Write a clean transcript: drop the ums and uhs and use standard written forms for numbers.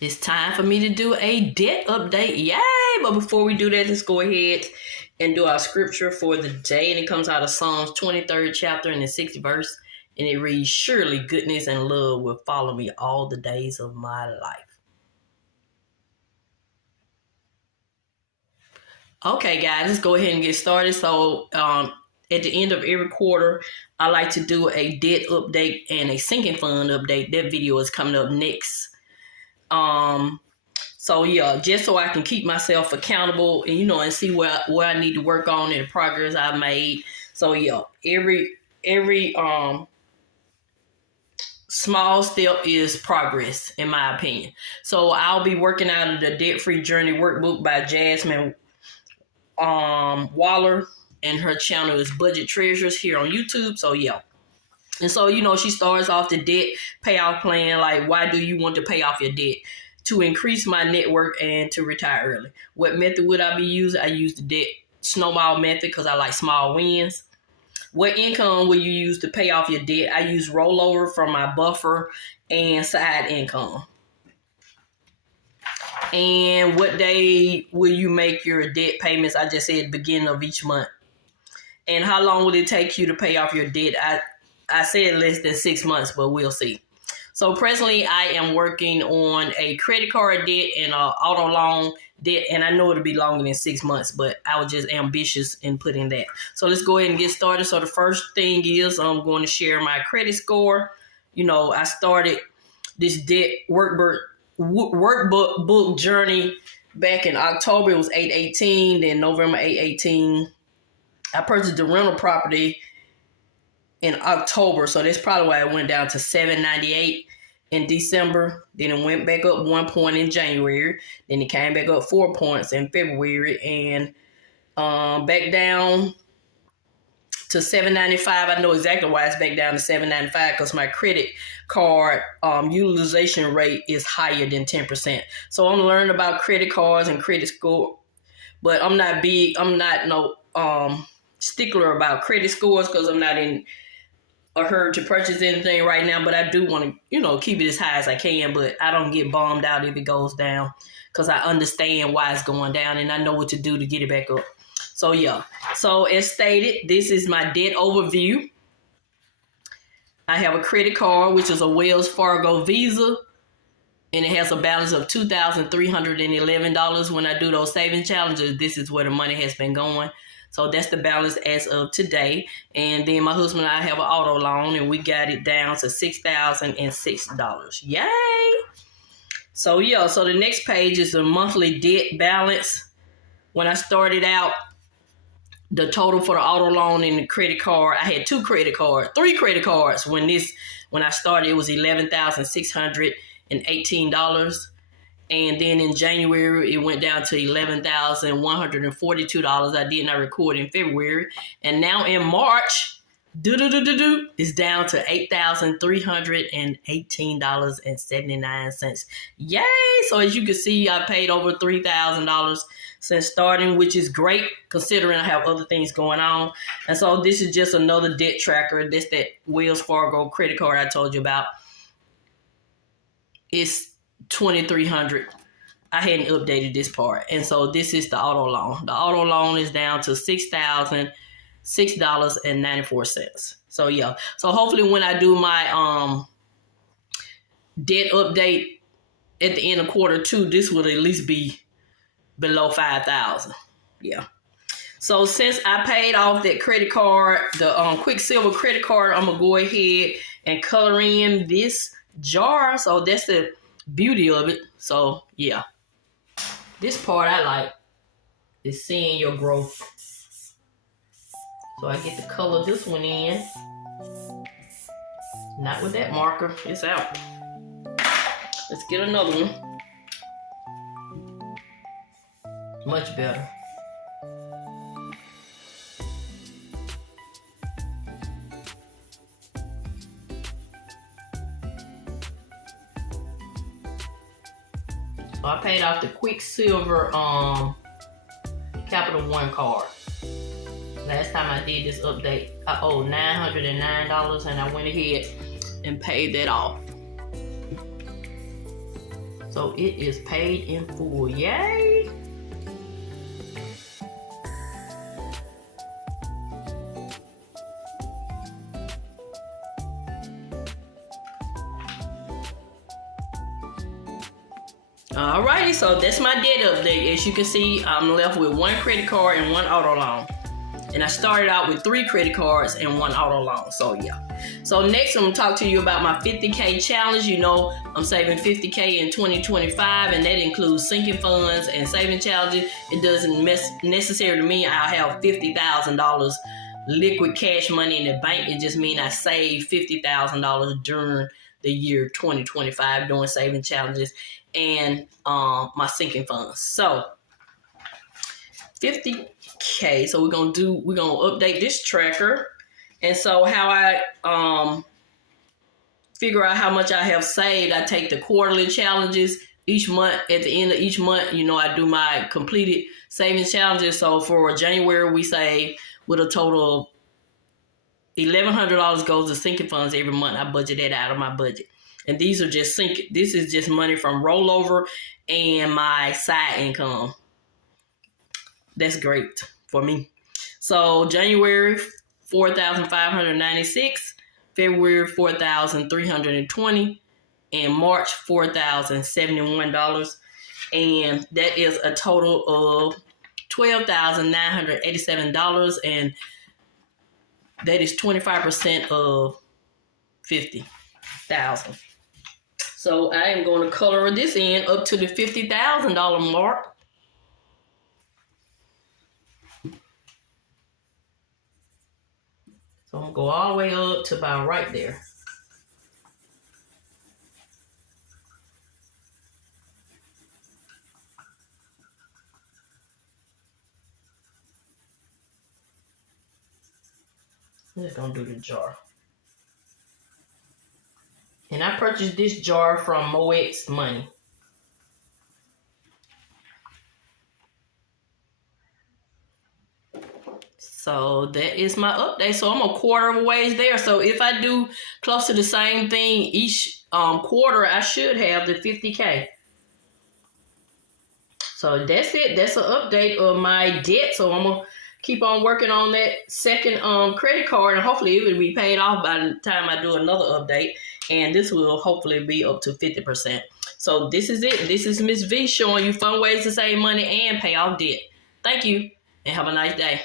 It's time for me to do a debt update. Yay! But before we do that, let's go ahead and do our scripture for the day. And it comes out of Psalms 23rd chapter and the 60th verse. And it reads, "Surely goodness and love will follow me all the days of my life." Okay, guys, let's go ahead and get started. So, at the end of every quarter, I like to do a debt update and a sinking fund update. That video is coming up next. So yeah, just so I can keep myself accountable and and see where I need to work on and the progress I've made. So yeah, every small step is progress, in my opinion. So I'll be working out of the Debt Free Journey workbook by Jasmine Waller, and her channel is Budget Treasures here on YouTube. So yeah. And so, she starts off the debt payoff plan. Like, why do you want to pay off your debt? To increase my network and to retire early. What method would I be using? I use the debt snowball method because I like small wins. What income will you use to pay off your debt? I use rollover from my buffer and side income. And what day will you make your debt payments? I just said beginning of each month. And how long will it take you to pay off your debt? I said less than 6 months, but we'll see. So presently, I am working on a credit card debt and an auto loan debt, and I know it'll be longer than 6 months, but I was just ambitious in putting that. So let's go ahead and get started. So the first thing is I'm going to share my credit score. I started this debt workbook journey back in October. It was 8/18, then November 8/18. I purchased the rental property in October, so that's probably why it went down to $798 in December. Then it went back up 1 point in January. Then it came back up 4 points in February, and back down to $795. I know exactly why it's back down to $795 because my credit card utilization rate is higher than 10%. So I'm learning about credit cards and credit score, but I'm not no stickler about credit scores because I'm not in a hurry to purchase anything right now, but I do want to, keep it as high as I can, but I don't get bummed out if it goes down because I understand why it's going down and I know what to do to get it back up. So yeah, so as stated, this is my debt overview. I have a credit card, which is a Wells Fargo Visa, and it has a balance of $2,311. When I do those saving challenges, this is where the money has been going. So that's the balance as of today. And then my husband and I have an auto loan, and we got it down to $6,006. Yay! So yeah, so the next page is the monthly debt balance. When I started out, the total for the auto loan and the credit card, I had three credit cards. When I started, it was $11,618. And then in January, it went down to $11,142. I did not record in February. And now in March, it's down to $8,318.79. Yay! So as you can see, I paid over $3,000 since starting, which is great considering I have other things going on. And so this is just another debt tracker. This that Wells Fargo credit card I told you about. It's $2,300. I hadn't updated this part. And so this is the auto loan. The auto loan is down to $6,006.94. So yeah. So hopefully when I do my debt update at the end of quarter 2, this will at least be below $5,000. Yeah. So since I paid off that credit card, the Quicksilver credit card, I'm gonna go ahead and color in this jar. So that's the beauty of it. So yeah, this part I like is seeing your growth. So I get to color this one in, not with that marker. It's out. Let's get another one. Much better. So I paid off the Quicksilver Capital One card. Last time I did this update, I owed $909 and I went ahead and paid that off. So it is paid in full. Yay! Alrighty, so that's my debt update. As you can see, I'm left with 1 credit card and 1 auto loan. And I started out with 3 credit cards and 1 auto loan. So yeah. So next I'm gonna talk to you about my 50K challenge. You know, I'm saving 50K in 2025, and that includes sinking funds and saving challenges. It doesn't necessarily mean I'll have $50,000 liquid cash money in the bank. It just means I save $50,000 during the year 2025 doing saving challenges and my sinking funds. So 50K. So we're gonna update this tracker. And so how I figure out how much I have saved, I take the quarterly challenges each month. At the end of each month, you know, I do my completed savings challenges. So for January, we save with a total of $1,100 goes to sinking funds every month. I budget that out of my budget. And these are just this is just money from rollover and my side income. That's great for me. So January, $4,596, February, $4,320, and March, $4,071. And that is a total of $12,987, and that is 25% of 50,000. So I am going to color this in up to the $50,000 mark. So I'm going to go all the way up to about right there. I'm just going to do the jar. And I purchased this jar from Moet Money. So that is my update. So I'm a quarter of a ways there. So if I do close to the same thing each quarter, I should have the 50K. So that's it. That's an update of my debt. So I'm going to keep on working on that second credit card, and hopefully it will be paid off by the time I do another update. And this will hopefully be up to 50%. So this is it. This is Miss V showing you fun ways to save money and pay off debt. Thank you, and have a nice day.